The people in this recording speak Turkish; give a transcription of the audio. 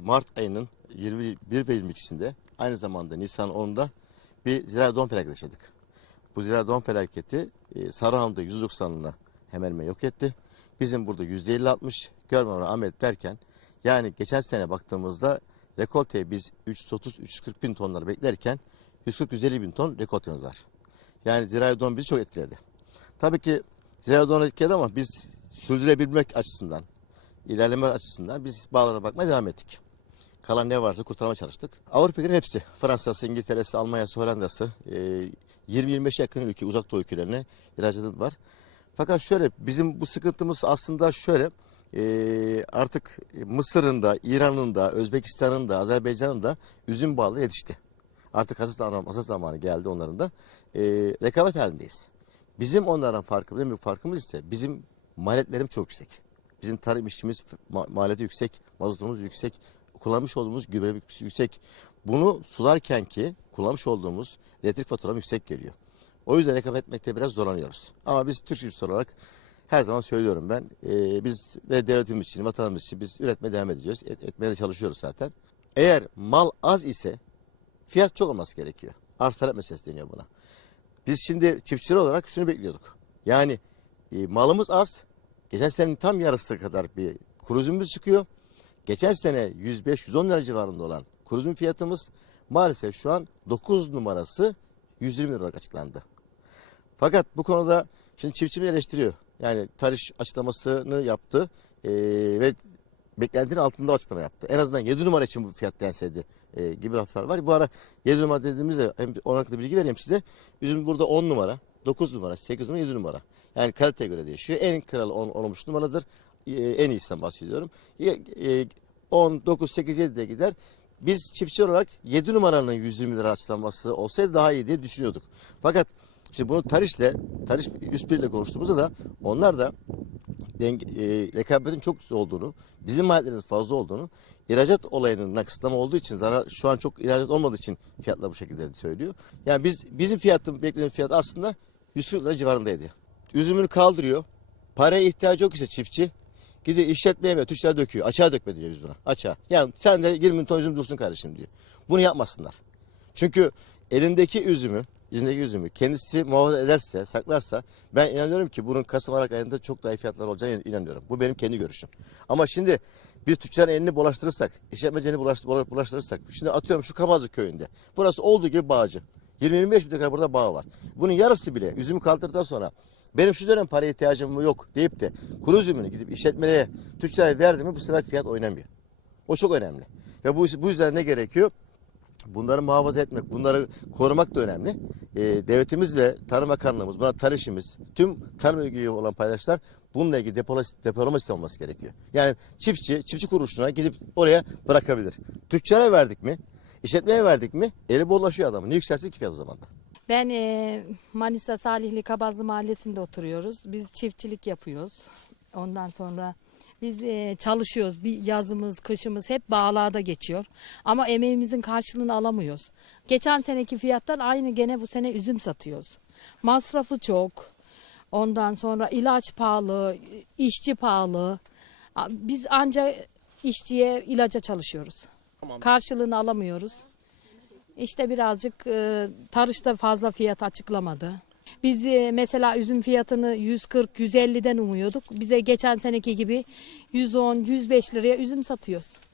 Mart ayının 21 ve 22'sinde aynı zamanda Nisan 10'unda bir zira don felaketi yaşadık. Bu zira don felaketi e, Sarıham'da %90'ını hemen hemen yok etti. Bizim burada %50-60 görmem Ahmet derken yani geçen sene baktığımızda rekolteye biz 330-340 bin tonları beklerken 140-150 bin ton rekoltemiz var. Yani zirai don bizi çok etkiledi. Tabii ki zirai don etkiledi ama biz sürdürebilmek açısından, ilerleme açısından biz bağlara bakmaya devam ettik. Kalan ne varsa kurtarmaya çalıştık. Avrupa'nın hepsi, Fransa'sı, İngiltere'si, Almanya'sı, Hollanda'sı, e, 20-25 yakın ülke, uzak doğu ülkelerine ihracatımız var. Fakat şöyle, bizim bu sıkıntımız aslında şöyle, e, artık Mısır'ın da, İran'ın da, Özbekistan'ın da, Azerbaycan'ın da üzüm bağlı yetişti. Artık hasat zamanı geldi onların da. E, rekabet halindeyiz. Bizim onlardan farkımız, en büyük farkımız ise bizim maliyetlerim çok yüksek. Bizim tarım işçimiz ma- maliyeti yüksek, mazotumuz yüksek, kullanmış olduğumuz gübre yüksek. Bunu sularken ki kullanmış olduğumuz elektrik faturam yüksek geliyor. O yüzden rekabet etmekte biraz zorlanıyoruz. Ama biz Türk çiftçisi olarak her zaman söylüyorum ben. e, biz ve devletimiz için, vatanımız için biz üretmeye devam edeceğiz. Et- etmeye de çalışıyoruz zaten. Eğer mal az ise fiyat çok olması gerekiyor. Arz talep meselesi deniyor buna. Biz şimdi çiftçiler olarak şunu bekliyorduk. Yani e, malımız az. Geçen senenin tam yarısı kadar bir kuru üzümümüz çıkıyor. Geçen sene 105-110 lira civarında olan kuru üzüm fiyatımız maalesef şu an 9 numarası 120 lira açıklandı. Fakat bu konuda şimdi çiftçimiz eleştiriyor. Yani tarih açıklamasını yaptı e, ve beklentinin altında açıklama yaptı. En azından 7 numara için bu fiyat denseydi e, gibi laflar var. Bu ara 7 numara dediğimizde hem ona hakkında bilgi vereyim size. Üzüm burada 10 numara, 9 numara, 8 numara, 7 numara. Yani kaliteye göre değişiyor. En kralı 10 olmuş numaradır. E, en iyisinden bahsediyorum. E, e, 10, 9, 8, 7 de gider. Biz çiftçi olarak 7 numaranın 120 lira açıklanması olsaydı daha iyi diye düşünüyorduk. Fakat işte bunu Tariş'le, Tariş 101 ile konuştuğumuzda da onlar da denge, e, rekabetin çok olduğunu, bizim maliyetlerin fazla olduğunu, ihracat olayının nakıslama olduğu için zarar şu an çok ihracat olmadığı için fiyatlar bu şekilde söylüyor. Yani biz bizim fiyatım beklenen fiyat aslında 140 lira civarındaydı. Üzümünü kaldırıyor. Paraya ihtiyacı yok ise çiftçi gidiyor işletmeye ve tuşlara döküyor. Açığa dökme diyor biz buna. Açığa. Yani sen de 20 bin ton üzüm dursun kardeşim diyor. Bunu yapmasınlar. Çünkü elindeki üzümü, yüzündeki üzümü kendisi muhafaza ederse, saklarsa ben inanıyorum ki bunun Kasım Aralık ayında çok daha iyi fiyatlar olacağına inanıyorum. Bu benim kendi görüşüm. Ama şimdi bir tüccarın elini bulaştırırsak, işletmecinin bulaştır, bulaştırırsak, şimdi atıyorum şu Kabazlı köyünde. Burası olduğu gibi bağcı. 20-25 bin burada bağ var. Bunun yarısı bile üzümü kaldırdıktan sonra benim şu dönem paraya ihtiyacım yok deyip de kuru üzümünü gidip işletmeye, tüccara verdi mi bu sefer fiyat oynamıyor. O çok önemli. Ve bu, bu yüzden ne gerekiyor? Bunları muhafaza etmek, bunları korumak da önemli. Ee, devletimiz ve Tarım Bakanlığımız, buna tarışımız, tüm tarım ilgili olan paydaşlar bununla ilgili depola, depolama sistemi olması gerekiyor. Yani çiftçi, çiftçi kuruluşuna gidip oraya bırakabilir. Tüccara verdik mi, işletmeye verdik mi eli bollaşıyor adamın. Ne yükselsin ki fiyat o zaman da. Ben e, Manisa Salihli Kabazlı Mahallesi'nde oturuyoruz. Biz çiftçilik yapıyoruz. Ondan sonra biz e, çalışıyoruz. Bir yazımız, kışımız hep bağlarda geçiyor. Ama emeğimizin karşılığını alamıyoruz. Geçen seneki fiyatlar aynı gene bu sene üzüm satıyoruz. Masrafı çok. Ondan sonra ilaç pahalı, işçi pahalı. Biz anca işçiye, ilaca çalışıyoruz. Karşılığını alamıyoruz. İşte birazcık e, tarışta fazla fiyat açıklamadı. Biz e, mesela üzüm fiyatını 140-150'den umuyorduk. Bize geçen seneki gibi 110-105 liraya üzüm satıyoruz.